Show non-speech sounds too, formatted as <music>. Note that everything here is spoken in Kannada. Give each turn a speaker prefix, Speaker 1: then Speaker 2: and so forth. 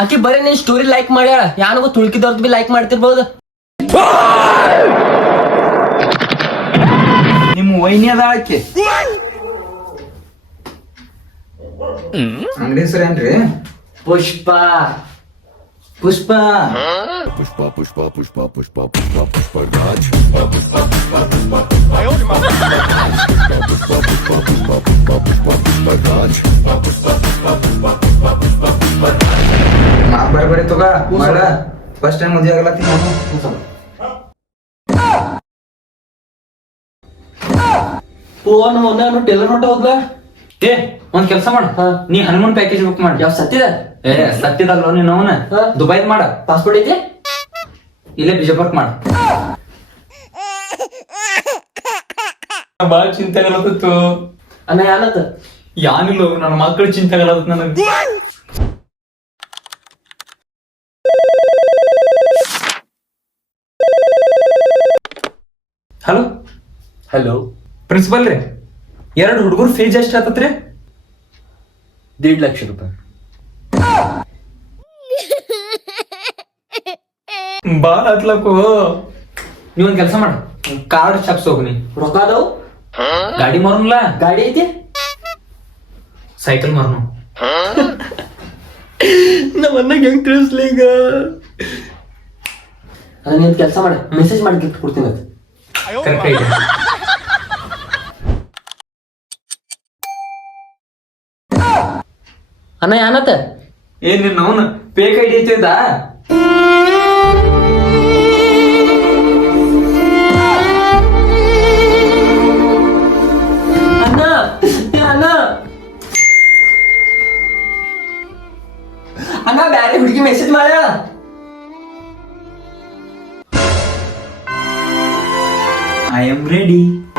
Speaker 1: ಆಕಿ ಬರೀ ನಿನ್ ಸ್ಟೋರಿ ಲೈಕ್ ಮಾಡ್ಯಾಳ. ಯಾನಗೂ ತುಳ್ಕಿದವ್ರದ್ ಬಿ ಲೈಕ್ ಮಾಡ್ತಿರ್ಬೋದು.
Speaker 2: ನಿಮ್ಮ ವೈನಿ ಅದ ಆಕೆ. ಅಂಗಡಿ ಹೆಸರು ಏನ್ರಿ?
Speaker 1: ಪುಷ್ಪ.
Speaker 2: ಪುಷ್ಪ. ಪುಷ್ಪ ಪುಷ್ಪ ಪುಷ್ಪ ಬರಬೇಡಿ ತಗ ಮಾಡ ಫಸ್ಟ್ ಟೈಮ್ ಮದುವೆ ಆಗಲ್ಲ ನಾನು
Speaker 1: ಫೋನ್ ಅನ್ನು ಟೇಲರ್ ಮಟ್ಟ ಹೋದ್ಲ?
Speaker 2: ಏ ಒಂದ್ ಕೆಲಸ ಮಾಡ. ನೀ ಹನುಮಾನ್ ಪ್ಯಾಕೇಜ್ ಬುಕ್ ಮಾಡಿ.
Speaker 1: ಯಾವ ಸತ್ತಿದ
Speaker 2: ಏ ಸತ್ತಿದಲ್ಲ ನೀನ್ ಅವನ?
Speaker 1: ಹಾ.
Speaker 2: ದುಬೈದ್ ಮಾಡ.
Speaker 1: ಪಾಸ್ಪೋರ್ಟ್ ಐತಿ?
Speaker 2: ಇಲ್ಲೇ ಬಿಜಾಪುರ್ ಮಾಡ. ಬಾಳ ಚಿಂತೆ ಆಗಲತ್ತಿತ್ತು
Speaker 1: ಅನ್ನ ಯಾನತ್ತ
Speaker 2: ಯಾನಿಲ್ಲ ನನ್ನ ಮಕ್ಕಳು ಚಿಂತೆ ಆಗಲತ್ತ ನನಗೆ. ಹಲೋ
Speaker 1: ಹಲೋ
Speaker 2: ಪ್ರಿನ್ಸಿಪಲ್ ರೀ ಎರಡು ಹುಡುಗರು ಫೀಸ್ ಎಷ್ಟು ಆತತ್ರಿ?
Speaker 1: ದೇಡ್ ಲಕ್ಷ ರೂಪಾಯಿ. <laughs>
Speaker 2: ಬಾಳ ಹತ್ಲಕ್ಕು ನೀವ್ ಒಂದ್ ಕೆಲಸ ಮಾಡ. ಕಾರ್ಡ್ ಶಾಪ್ಸ್ ಹೋಗ್ನಿ.
Speaker 1: ರೊಕ್ಕ ಅದಾವು?
Speaker 2: ಗಾಡಿ ಮಾರನ್ಲ
Speaker 1: ಗಾಡಿ ಐತಿ?
Speaker 2: ಸೈಕಲ್ ಮಾರ್ನು. <laughs>
Speaker 1: ನಮ್ಮ ಅಣ್ಣಗೆ ಹೆಂಗ್ ತಿಳಿಸ್ಲಿ ಈಗ? ಅದ ನೀನ್ ಕೆಲಸ ಮಾಡ. ಮೆಸೇಜ್ ಮಾಡಿ ಗಿಫ್ಟ್ ಕೊಡ್ತೀನಿ ಅದು ಅಣ್ಣ ಯಾನತ್ತ
Speaker 2: ಏನ್ ನಿನ್ನ ಅವನು ಪೇಕ್ ಐಡಿ ಐತಿದ
Speaker 1: ಅಣ್ಣ ಏ ಅಣ್ಣ ಅಣ್ಣ ಬ್ಯಾರೆ ಹುಡುಗಿ ಮೆಸೇಜ್ ಮಾಡ್ಯಾಳ
Speaker 2: I am ready.